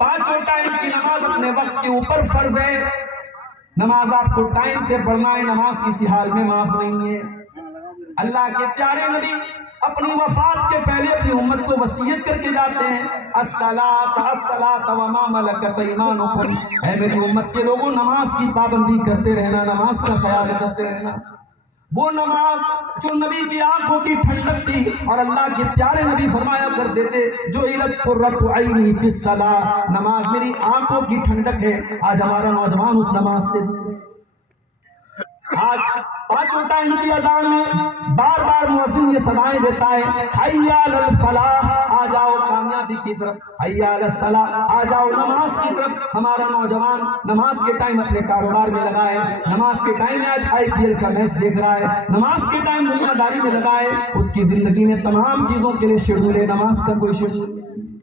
پانچوں ٹائم کی نماز اپنے وقت کے اوپر فرض ہے. نماز آپ کو ٹائم سے پڑھنا ہے، نماز کسی حال میں معاف نہیں ہے. اللہ کے پیارے نبی اپنی وفات کے پہلے اپنی امت کو وصیت کر کے جاتے ہیں، الصلاۃ الصلاۃ وما ملکت ایمانکم، اے میری امت کے لوگوں نماز کی پابندی کرتے رہنا، نماز کا خیال کرتے رہنا. وہ نماز جو نبی کی آنکھوں کی ٹھنڈک تھی، اور اللہ کے پیارے نبی فرمایا کرتے تھے جو علت قرۃ عینی فی الصلاۃ، نماز میری آنکھوں کی ٹھنڈک ہے. آج ہمارا نوجوان اس نماز سے آج پانچوں ٹائم کی اذان میں بار بار مؤذن یہ صدائیں دیتا ہے، حی علی الفلاح، آ جاؤ کامیابی کی طرف، حی علی الصلاح، آ جاؤ نماز کی طرف. ہمارا نوجوان نماز کے ٹائم اپنے کاروبار میں لگا ہے، نماز کے ٹائم میں آج IPL کا میچ دیکھ رہا ہے، نماز کے ٹائم دنیا داری میں لگا ہے. اس کی زندگی میں تمام چیزوں کے لیے شیڈول ہے، نماز کا کوئی شیڈول نہیں.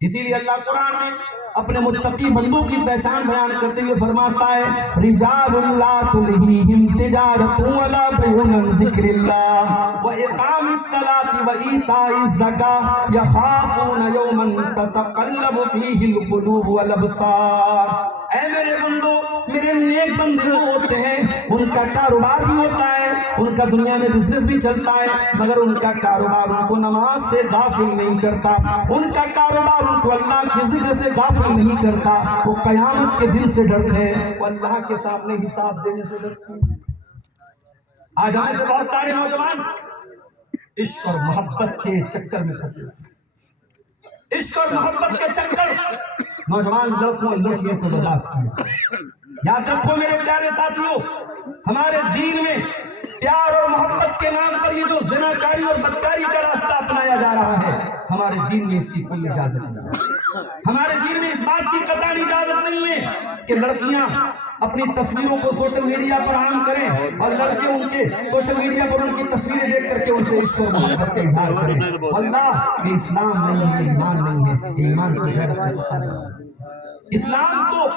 اسی لیے اللہ قرآن میں اپنے متقی بندوں کی پہچان بیان کرتے ہوئے فرماتا ہے، رجال لا تلہیہم تجارت ولا بیع عن ذکر اللہ واقام الصلاۃ وایتاء الزکاۃ یخافون یوما تتقلب فیہ القلوب والابصار. اے میرے بندو، میرے نیک بندے وہ ہوتے ہیں ان کا کاروبار بھی ہوتا ہے، ان کا دنیا میں بزنس بھی چلتا ہے، مگر ان کا کاروبار ان کو نماز سے غافل نہیں کرتا، ان کا کاروبار ان کو اللہ کے ذکر سے غافل نہیں کرتا. وہ قیامت کے دن سے ڈرتے ہیں، وہ اللہ کے سامنے حساب دینے سے ڈرتے ہیں. آج ہمیں سے بہت سارے نوجوان عشق اور محبت کے چکر میں پھنسے ہیں، عشق اور محبت کے چکر نوجوان لڑکوں اور لڑکیوں کو برباد کیے. یاد رکھو میرے پیارے ساتھیوں، ہمارے دین میں پیار اور محبت کے نام پر یہ جو زناکاری اور بدکاری کا راستہ اپنایا جا رہا ہے، ہمارے دین میں اس کی کوئی اجازت نہیں ہے. ہمارے دین میں اس بات کی قطعی اجازت نہیں ہے کہ لڑکیاں اپنی تصویروں کو سوشل میڈیا پر عام کریں اور لڑکے ان کے سوشل میڈیا پر ان کی تصویریں دیکھ کر کے ان سے عشق اور محبت کا اظہار کریں. واللہ یہ اسلام نہیں ہے، یہ ایمان نہیں ہے، یہ ایمان کی غیرت سے پتہ نہیں. اسلام تو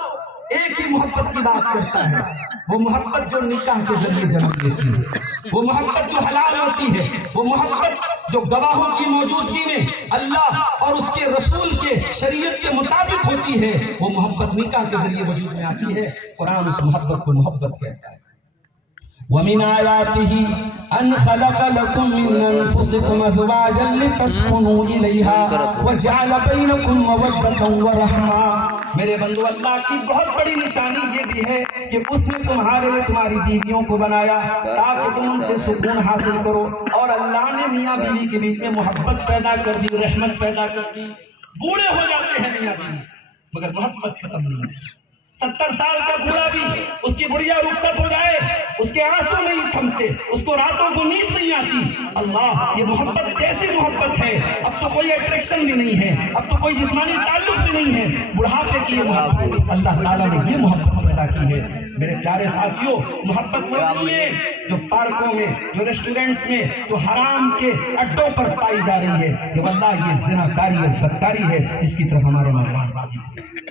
ایک ہی محبت کی بات کرتا ہے، وہ محبت جو نکاح کے ذریعے جنم لیتی ہے، وہ محبت جو حلال ہوتی ہے، وہ محبت جو گواہوں کی موجودگی میں اللہ اور اس کے رسول کے شریعت کے مطابق ہوتی ہے، وہ محبت نکاح کے ذریعے وجود میں آتی ہے. قرآن اس محبت کو محبت کہتا ہے. وَمِنْ آيَاتِهِ أَنْ خَلَقَ لَكُم مِّنْ أَنفُسِكُمْ أَزْوَاجًا لِتَسْكُنُوا إِلَيْهَا وَجَعَلَ بَيْنَكُم مَّوَدَّةً وَرَحْمَةً. میرے بندو، اللہ کی بہت بڑی نشانی یہ بھی ہے کہ اس نے تمہارے لیے تمہاری بیویوں کو بنایا تاکہ تم ان سے سکون حاصل کرو، اور اللہ نے میاں بیوی کے بیچ میں محبت پیدا کر دی، رحمت پیدا کر دی. بوڑھے ہو جاتے ہیں میاں بیوی مگر محبت ختم نہیں ہوتی. 70 سال کا بوڑھا بھی اس کی بڑھیا رخصت ہو جائے، اس کے آنسو نہیں تھمتے، اس کو راتوں کو نیند نہیں آتی. اللہ، یہ محبت کیسی محبت ہے! اب تو کوئی اٹریکشن بھی نہیں ہے، اب تو کوئی جسمانی تعلق بھی نہیں ہے، بڑھاپے کی محبت اللہ تعالیٰ نے یہ محبت پیدا کی ہے. میرے پیارے ساتھیوں، محبت وہ نہیں ہے جو پارکوں میں، جو ریسٹورنٹس میں، جو حرام کے اڈوں پر پائی جا رہی ہے. یہ واللہ یہ زناکاری اور بدکاری ہے جس کی طرف ہمارے نوجوان راغب ہیں.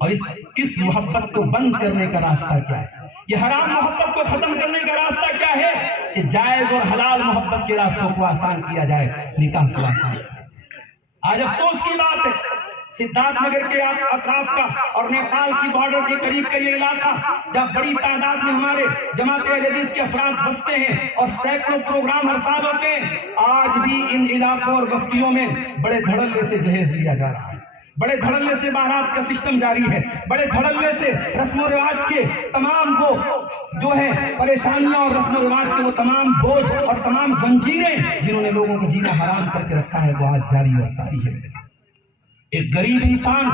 اور اس محبت کو بند کرنے کا راستہ کیا ہے؟ یہ حرام محبت کو ختم کرنے کا راستہ کیا ہے؟ کہ جائز اور حلال محبت کے راستوں کو آسان کیا جائے، نکاح کو آسان کیا جائے. آج افسوس کی بات ہے، سدھارتھ نگر کے اطراف کا اور نیپال کی بارڈر کے قریب کا یہ علاقہ جب بڑی تعداد میں ہمارے جماعت اہل حدیث کے افراد بستے ہیں اور سینکڑوں پروگرام ہر سال ہوتے ہیں، آج بھی ان علاقوں اور بستیوں میں بڑے دھڑلے سے جہیز لیا جا رہا ہے، بڑے دھڑلے سے بارات کا سسٹم جاری ہے، بڑے دھڑلے سے رسم و رواج کے تمام وہ جو ہے پریشانیاں اور رسم و رواج کے وہ تمام بوجھ اور تمام زنجیریں جنہوں نے لوگوں کو جینا حرام کر کے رکھا ہے، وہ آج جاری اور ساری ہے. ایک غریب انسان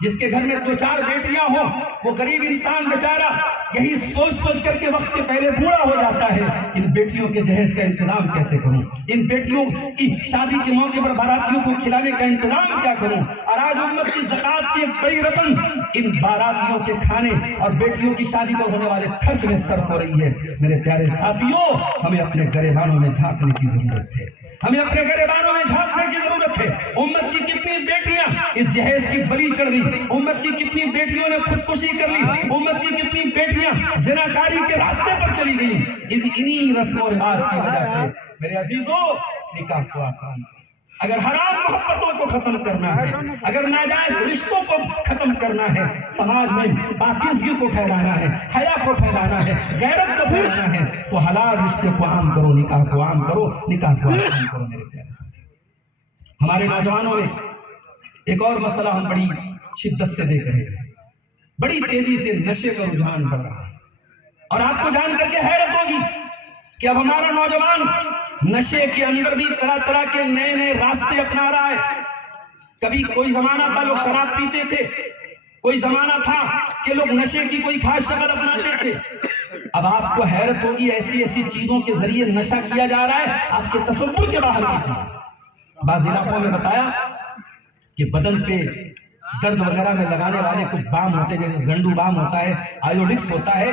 جس کے گھر میں 2-4 بیٹیاں ہوں، وہ غریب انسان بیچارہ یہی سوچ سوچ کر کے وقت کے پہلے بوڑھا ہو جاتا ہے، ان بیٹیوں کے جہیز کا انتظام کیسے کروں، ان بیٹیوں کی شادی کے موقع پر باراتیوں کو کھلانے کا انتظام کیا کروں. اور آج امت کی زکوٰۃ کی ایک بڑی رقم ان باراتیوں کے کھانے اور بیٹیوں کی شادی پر ہونے والے خرچ میں صرف ہو رہی ہے. میرے پیارے ساتھیوں، ہمیں اپنے گریبانوں میں جھانکنے کی ضرورت ہے، ہمیں اپنے گریبانوں میں جھانکنے کی ضرورت ہے. امت کی کتنی بیٹیاں اس جہیز کی بلی چڑھ گئی، امت کی کتنی بیٹیوں نے خودکشی کر لی، امت کی کتنی بیٹیاں زناکاری کے راستے پر چلی گئی انہی رسم و رواج کی وجہ سے. میرے عزیزوں، نکاح کو آسان اگر حرام محبتوں کو ختم کرنا ہے، اگر ناجائز رشتوں کو ختم کرنا ہے، سماج میں پاکیزگی کو پھیلانا ہے، حیا کو پھیلانا ہے، غیرت کو پھیلانا ہے، تو حلال رشتے کو عام کرو، نکاح کو عام کرو، نکاح کو عام کرو میرے پیارے ساتھی۔ ہمارے نوجوانوں میں ایک اور مسئلہ ہم بڑی شدت سے دیکھ رہے ہیں، بڑی تیزی سے نشے کا رجحان بڑھ رہا ہے، اور آپ کو جان کر کے حیرت ہوگی کہ اب ہمارا نوجوان نشے کے اندر بھی طرح طرح کے نئے نئے راستے اپنا رہا ہے۔ کبھی کوئی زمانہ تھا لوگ شراب پیتے تھے، کوئی زمانہ تھا کہ لوگ نشے کی کوئی خاص شکل اپناتے تھے، اب آپ کو حیرت ہوگی ایسی ایسی چیزوں کے ذریعے نشہ کیا جا رہا ہے آپ کے تصور کے باہر کی چیز۔ بعض علاقوں میں بتایا کہ بدن پہ درد وغیرہ میں لگانے والے کچھ بام ہوتے ہیں، جیسے زنڈو بام ہوتا ہے، آیوڈکس ہوتا ہے،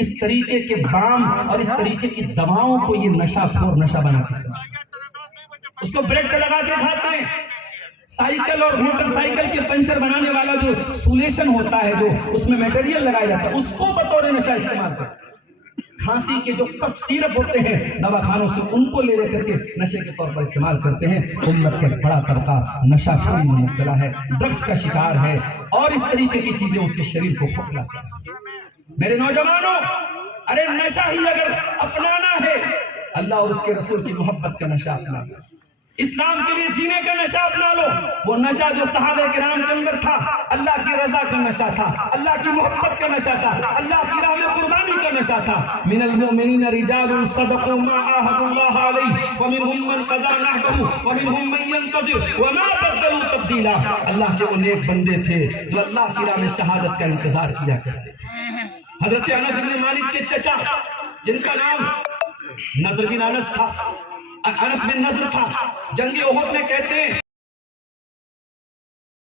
اس طریقے کے بام اور اس طریقے کی دواؤں کو یہ نشہ خور نشہ بنا کے استعمال کرتے ہیں، اس کو بریڈ پہ لگا کے کھاتے ہیں۔ سائیکل اور موٹر سائیکل کے پنچر بنانے والا جو سولیشن ہوتا ہے، جو اس میں میٹیریل لگایا جاتا ہے، اس کو بطور نشہ استعمال کرتے ہیں۔ کھانسی کے جو کف سیرپ ہوتے ہیں دواخانوں سے، ان کو لے کر کے نشے کے طور پر استعمال کرتے ہیں۔ امت کا ایک بڑا طبقہ نشہ خوری میں مبتلا ہے، ڈرگس کا شکار ہے، اور اس طریقے کی چیزیں اس کے شریر کو کھوکھلا کرتی ہیں۔ میرے نوجوانوں، ارے نشہ ہی اگر اپنانا ہے، اللہ اور اس کے رسول کی محبت کا نشہ اپنا لو، اسلام کے لیے جینے کا نشہ اپنا لو۔ وہ نشہ جو صحابہ کرام کے اندر تھا، اللہ کی رضا کا نشہ تھا، اللہ کی محبت کا نشہ تھا، اللہ کی راہ میں قربانی کا نشہ تھا۔ من المؤمنین رجال صدقوا ما عاهدوا الله علیہ ومنهم من قضى نحبه ومنهم من ينتظر وما بدلوا تبدیلا۔ اللہ کے وہ نیک بندے تھے جو اللہ کی راہ میں شہادت کا انتظار کیا کرتے تھے۔ حضرت انس بن مالک کے چچا، جن کا نام نضر بن انس تھا، انس بن نضر تھا، جنگ احد میں کہتے ہیں